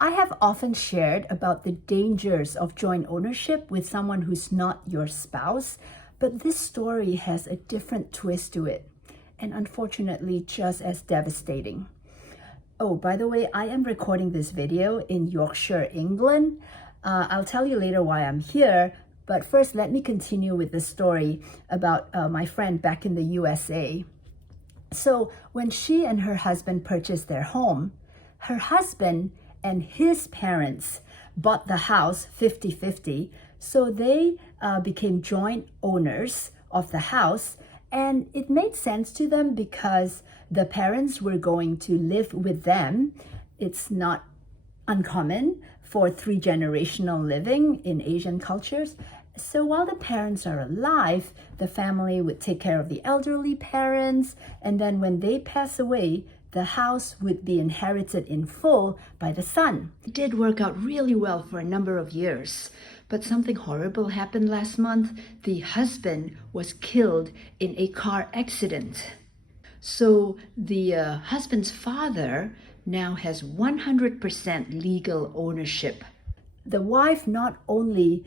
I have often shared about the dangers of joint ownership with someone who's not your spouse, but this story has a different twist to it, and unfortunately just as devastating. Oh, by the way, I am recording this video in Yorkshire, England. I'll tell you later why I'm here, but first let me continue with the story about my friend back in the USA. So when she and her husband purchased their home, her husband and his parents bought the house 50-50, so they became joint owners of the house, and it made sense to them because the parents were going to live with them. It's not uncommon for three-generational living in Asian cultures. So while the parents are alive, the family would take care of the elderly parents, and then when they pass away, the house would be inherited in full by the son. It did work out really well for a number of years, but something horrible happened last month. The husband was killed in a car accident. So the husband's father now has 100% legal ownership. The wife not only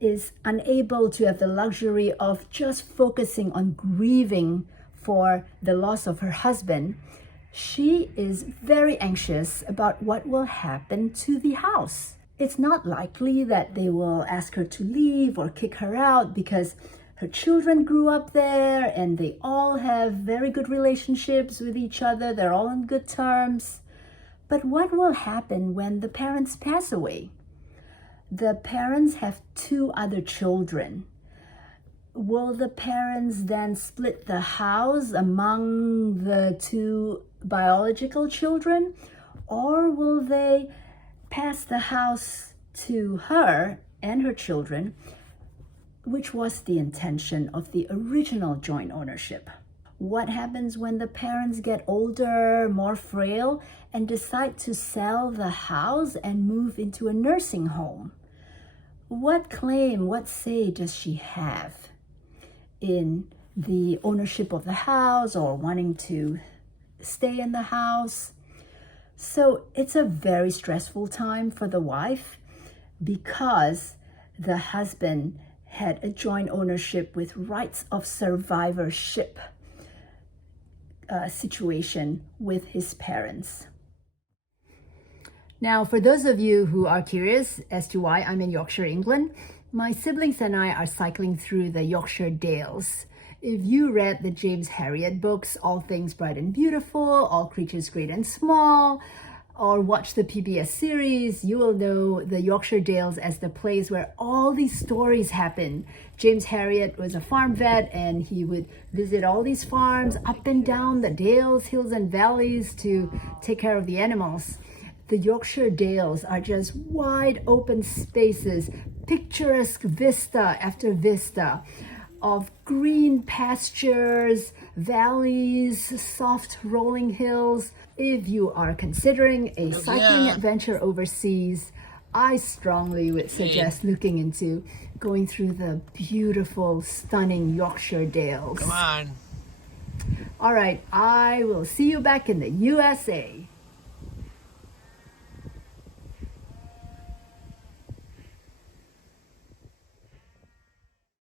is unable to have the luxury of just focusing on grieving for the loss of her husband, she is very anxious about what will happen to the house. It's not likely that they will ask her to leave or kick her out because her children grew up there and they all have very good relationships with each other. They're all on good terms. But what will happen when the parents pass away? The parents have 2 other children. Will the parents then split the house among the 2 biological children? Or will they pass the house to her and her children, which was the intention of the original joint ownership? What happens when the parents get older, more frail, and decide to sell the house and move into a nursing home? What claim, what say does she have in the ownership of the house or wanting to stay in the house? So it's a very stressful time for the wife because the husband had a joint ownership with rights of survivorship situation with his parents. Now, for those of you who are curious as to why I'm in Yorkshire, England, my siblings and I are cycling through the Yorkshire Dales. If you read the James Herriot books, All Things Bright and Beautiful, All Creatures Great and Small, or watch the PBS series, you will know the Yorkshire Dales as the place where all these stories happen. James Herriot was a farm vet and he would visit all these farms up and down the Dales, hills and valleys to take care of the animals. The Yorkshire Dales are just wide open spaces, picturesque vista after vista of green pastures, valleys, soft rolling hills. If you are considering a cycling adventure overseas, I strongly would suggest looking into going through the beautiful, stunning Yorkshire Dales. Come on. All right, I will see you back in the USA.